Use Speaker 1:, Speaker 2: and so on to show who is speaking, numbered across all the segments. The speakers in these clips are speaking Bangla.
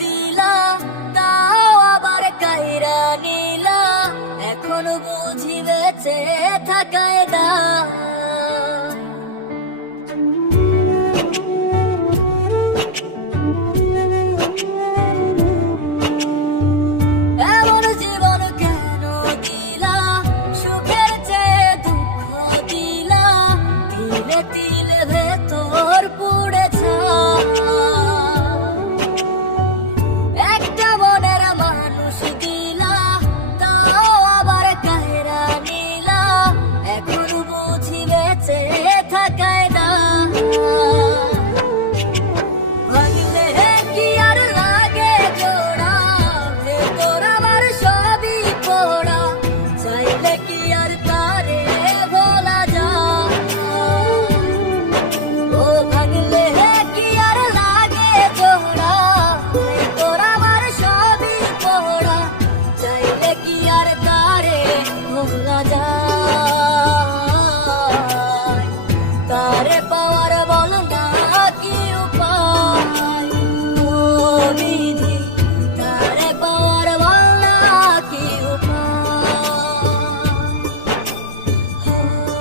Speaker 1: দিলা তাও আবার কাইরা নিলা। এখন বুঝি বেঁচে থাকায় দা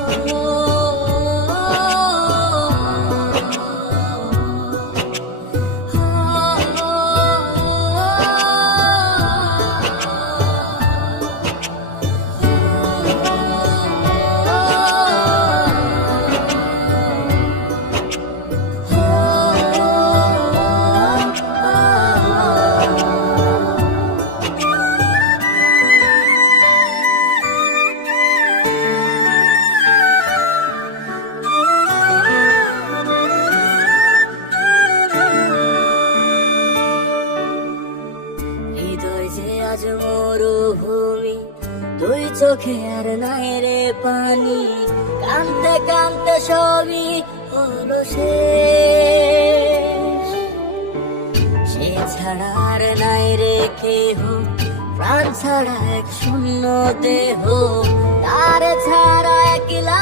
Speaker 1: 我。চোখে আর নাই রে পানি। কানতে কানতে সবই হলো সে ছাড়ার ছাড়া আর নাই রে কেহ, প্রাণ ছাড়া এক শূন্য দেহ। তার ছাড়া একলা